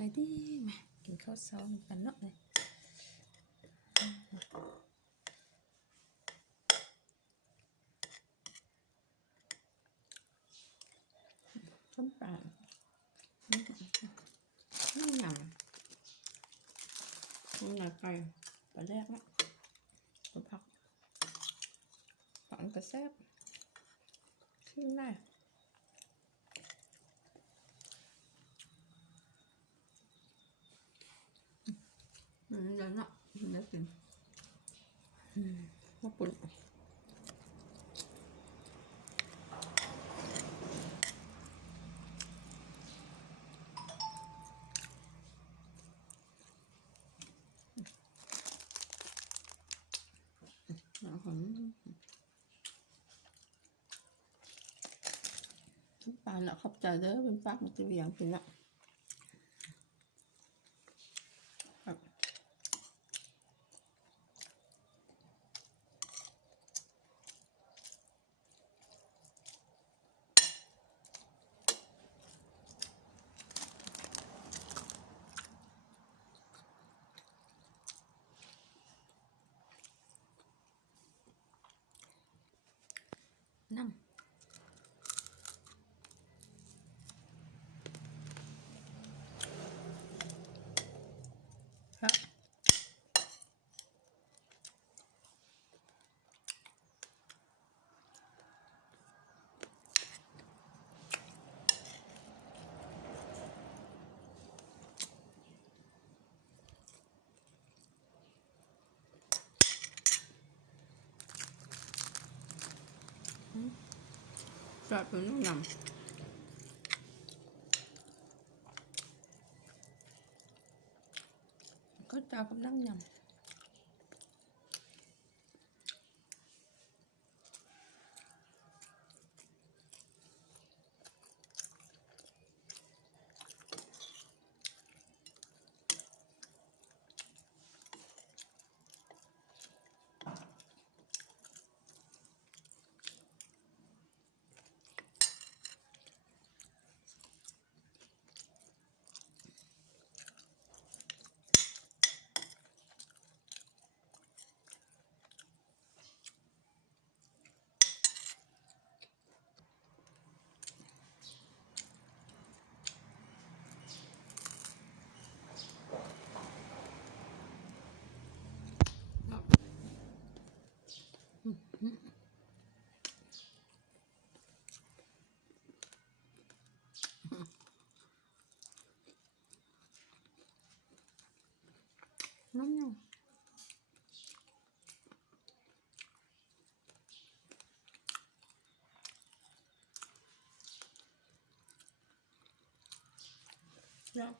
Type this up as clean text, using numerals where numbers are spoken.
ไปดิมากินข้าวเช้ากันเนาะเลยต้มปลานี่หนำนี่หนักไปปลาแรกละตัวผักกระแซบขึ้นได้เดี๋ยวเนาะเดี๋ยวกินข้าวปุ้นปลาเนาะขอบใจเด้อเป็นปลามันจะเวียงเป็นละนั่งครับจัดเป็นน้ำยำก็จะกับน้ำยำน้ำยำแล้ว